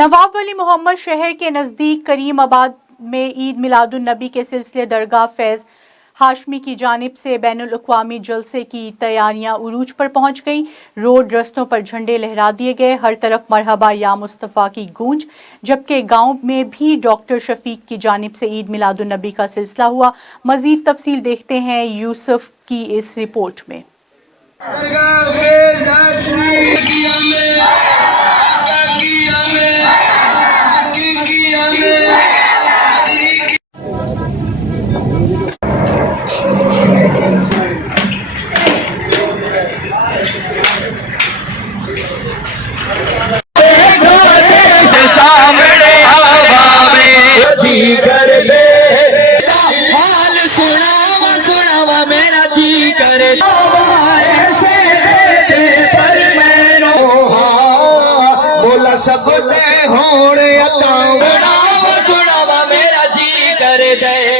नवाब वली मोहम्मद शहर के नज़दीक करीमाबाद में ईद मिलादुन नबी के सिलसिले दरगाह फैज़ हाशमी की जानिब से बैनुल अक़वामी जलसे की तैयारियां उरूज पर पहुंच गई। रोड रस्तों पर झंडे लहरा दिए गए, हर तरफ मरहबा या मुस्तफ़ा की गूंज। जबकि गांव में भी डॉक्टर शफीक की जानिब से ईद मिलादुन नबी का सिलसिला हुआ। मज़ीद तफसील देखते हैं यूसुफ की इस रिपोर्ट में। हाल सुनावा मेरा जी करे बोला सब होने सुनावा मेरा जी करे दे।